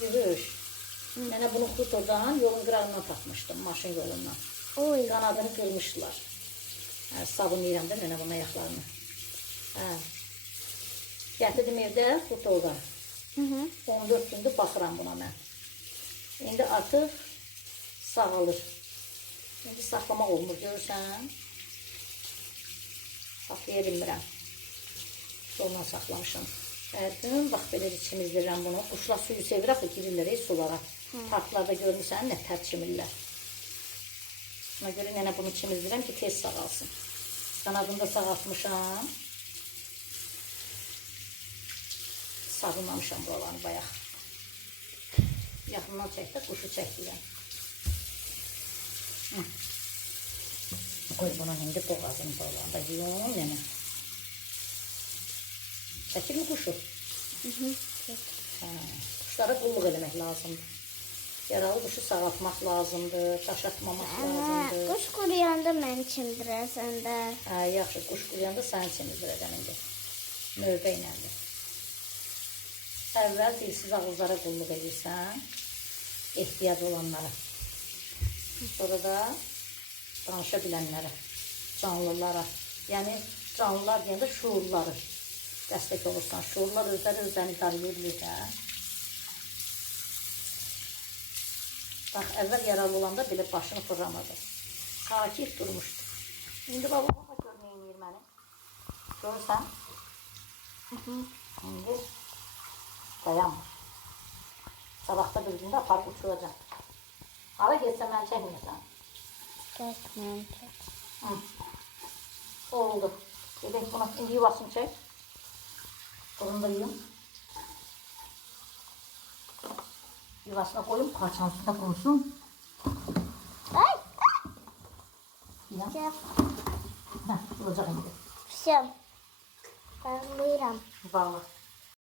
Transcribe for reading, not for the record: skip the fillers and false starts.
Yürüyüş. Mənə bunu Xutodan yolun qırağından tapmışdım, maşın yolundan. Oy. Qanadını qırmışdılar. Sabunlayıram da mənə bunun ayaqlarını. Gətirdim evdə Xutodan. 14 gündür baxıram buna mən. İndi artıq sağalır. İndi saxlamaq olmur, görürsən. Saxlaya bilmirəm. Ondan saxlamışam. Bugün bax belə çimizdirirəm bunu. Quşlar suyu sevir axı, girirlər sulara. Parklarda görmüsən, nə tər çimirlər. Buna görə nənə bunu çimizdirirəm ki, tez sağalsın. Qanadını da sağaltmışam. Sabunlamışam buralarını bayaq. Yaxından çək də quşu çəkdirəm. Qoy bunun indi boğazını buralarında yuyum nənə. Çəkir mi quşu? Quşlara qulluq eləmək lazımdır. Yaralı quşu sağaltmaq lazımdır, daş atmamaq lazımdır. Quş quruyanda mən çimdirəsən də. Yaxşı, quş quruyanda səni çimdirəcəm indi. Növbə iləndir. Əvvəl dilsiz ağızlara qulluq edirsən, ehtiyac olanlara. Sonra da danışa bilənlərə, canlılara. Yəni, canlılar deyəndə şuurları dəstək olursan. Şuurlar özlərini idarə edir də. Bax, əvvəl yaralı olanda belə başını fırlamadı. Sakit durmuşdu. İndi baba gör nə eləyir məni. Görürsən? İndi dayanmır. Sabahda bir gündə aparıb uçuracaq. Hara getsə mən çəkməyəsən. Çəkməyəm, çək. Oldu. Gedək buna indi yuvasını çək. Bunu da yuyum. Yuvasına koyayım, parçanın üstüne koysun. Ay! Ya. Çək. Heh, olacaq indi. Pişəm. Bağlayıram. Bağla.